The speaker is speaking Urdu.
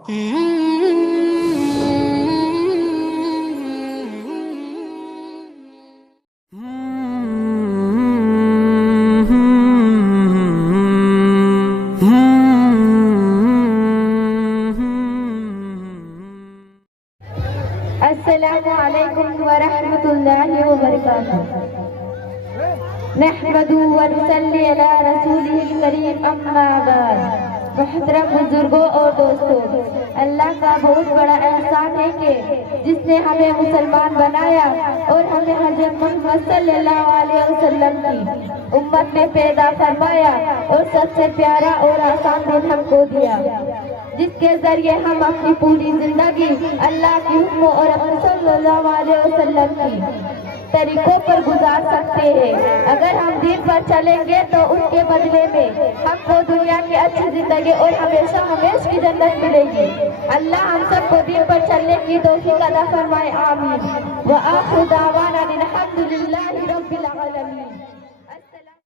السلام علیکم ورحمۃ اللہ وبرکاتہ۔ نحمد ونصلی علی رسولہ الکریم، اما بعد۔ محترم بزرگوں اور دوستوں، اللہ کا بہت بڑا احسان ہے کہ جس نے ہمیں مسلمان بنایا اور ہمیں حضرت محمد صلی اللہ علیہ وسلم کی امت میں پیدا فرمایا اور سب سے پیارا اور آسان دن ہم کو دیا، جس کے ذریعے ہم اپنی پوری زندگی اللہ کی حکم اور اپنے صلی اللہ علیہ وسلم کی طریقوں پر گزار سکتے ہیں۔ اگر ہم دین پر چلیں گے تو اس کے بدلے میں ہم کو دنیا کی اچھی زندگی اور ہمیشہ ہمیشہ کی جنت ملے گی۔ اللہ ہم سب کو دین پر چلنے کی توفیق عطا فرمائے، آمین۔ وآخر دعوانا الحمد للہ رب العالمین۔